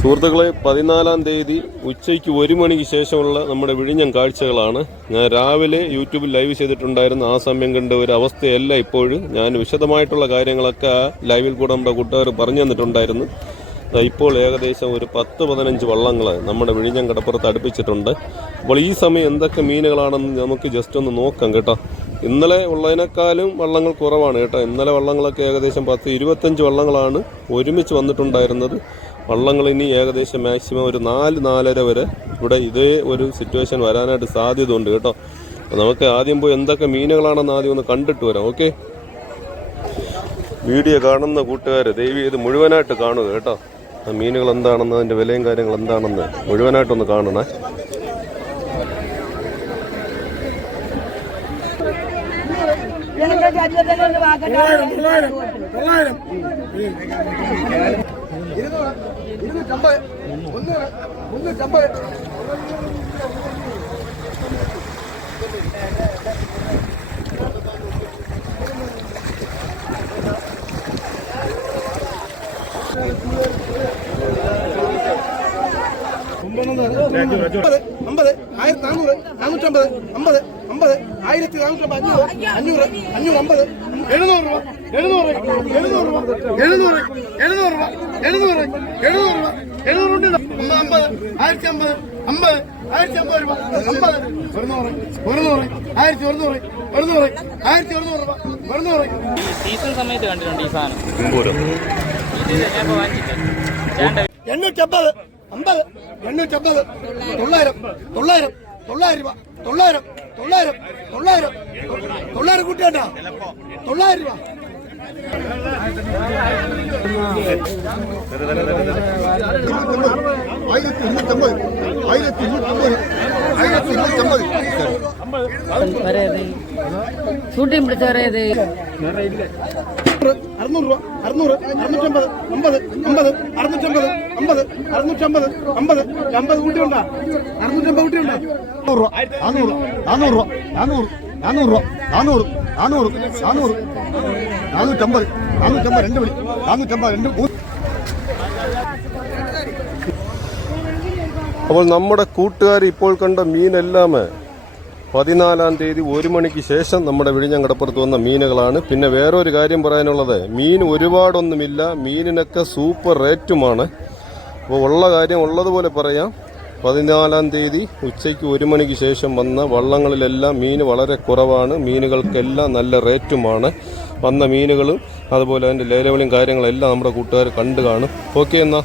സുഹൃത്തുക്കളെ, 14-ാം തീയതി ഉച്ചയ്ക്ക് 1 മണിക്ക് ശേഷമുള്ള നമ്മുടെ വിഴിഞ്ഞം കാഴ്ചകളാണ്. ഞാൻ രാവിലെ യൂട്യൂബിൽ ലൈവ് ചെയ്തിട്ടുണ്ടായിരുന്നു. ആ സമയം കണ്ട ഒരു അവസ്ഥയല്ല ഇപ്പോഴും. ഞാൻ വിശദമായിട്ടുള്ള കാര്യങ്ങളൊക്കെ ലൈവിൽ കൂടെ നമ്മുടെ കൂട്ടുകാർ പറഞ്ഞു തന്നിട്ടുണ്ടായിരുന്നു. ഇപ്പോൾ ഏകദേശം ഒരു 10-15 വള്ളങ്ങൾ നമ്മുടെ വിഴിഞ്ഞം കടപ്പുറത്ത് അടുപ്പിച്ചിട്ടുണ്ട്. അപ്പോൾ ഈ സമയം എന്തൊക്കെ മീനുകളാണെന്ന് നമുക്ക് ജസ്റ്റ് ഒന്ന് നോക്കാം കേട്ടോ. ഇന്നലെ ഉള്ളതിനേക്കാളും വള്ളങ്ങൾ കുറവാണ് കേട്ടോ. ഇന്നലെ വള്ളങ്ങളൊക്കെ ഏകദേശം 10-25 വള്ളങ്ങളാണ് ഒരുമിച്ച് വന്നിട്ടുണ്ടായിരുന്നത്. വള്ളങ്ങൾ ഇനി ഏകദേശം മാക്സിമം ഒരു 4-4:30 വരെ ഇവിടെ ഇതേ ഒരു സിറ്റുവേഷൻ വരാനായിട്ട് സാധ്യത ഉണ്ട് കേട്ടോ. അപ്പോൾ നമുക്ക് ആദ്യം പോയി എന്തൊക്കെ മീനുകളാണെന്ന് ആദ്യം ഒന്ന് കണ്ടിട്ട് വരാം. ഓക്കെ, വീഡിയോ കാണുന്ന കൂട്ടുകാർ ദയവ് ചെയ്ത് മുഴുവനായിട്ട് കാണുക കേട്ടോ. ആ മീനുകൾ എന്താണെന്ന്, അതിൻ്റെ വിലയും കാര്യങ്ങൾ എന്താണെന്ന് മുഴുവനായിട്ടൊന്ന് കാണണേ. സീസൺ സമയത്ത് കണ്ടിട്ടുണ്ട് ഈ സാധനം. 850, 50, 850, 900, 900, 900 രൂപ, 900, 900, 900, 900 കൂട്ടിയാണ്ടാ 900 രൂപ. ഷൂട്ടിംഗ് പിടിച്ചവരേ 600 രൂപ, 600, 650, 50, 50, 650, 50, 650, 50, 50 കൂട്ടിയുണ്ടാ 650 കൂട്ടിയുണ്ടാ. 400 രൂപ, 400, 400 രൂപ, 400, 400 രൂപ, 400, 400, 400, 450, 450 2 വിളി, 450 2. അപ്പോൾ നമ്മുടെ കൂട്ടുകാർ ഇപ്പോൾ കണ്ട മീനെല്ലാം 14-ാം തീയതി 1 മണിക്ക് ശേഷം നമ്മുടെ വിഴിഞ്ഞം കടപ്പുറത്ത് വന്ന മീനുകളാണ്. പിന്നെ വേറൊരു കാര്യം പറയാനുള്ളത്, മീൻ ഒരുപാടൊന്നുമില്ല, മീനിനൊക്കെ സൂപ്പർ റേറ്റുമാണ്. അപ്പോൾ ഉള്ള കാര്യം ഉള്ളതുപോലെ പറയാം. 14-ാം തീയതി ഉച്ചയ്ക്ക് 1 മണിക്ക് ശേഷം വന്ന വള്ളങ്ങളിലെല്ലാം മീൻ വളരെ കുറവാണ്. മീനുകൾക്കെല്ലാം നല്ല റേറ്റുമാണ്. വന്ന മീനുകളും അതുപോലെ അതിൻ്റെ ലേലവിളിയും കാര്യങ്ങളെല്ലാം നമ്മുടെ കൂട്ടുകാർ കണ്ടു കാണും. ഓക്കെ എന്നാൽ.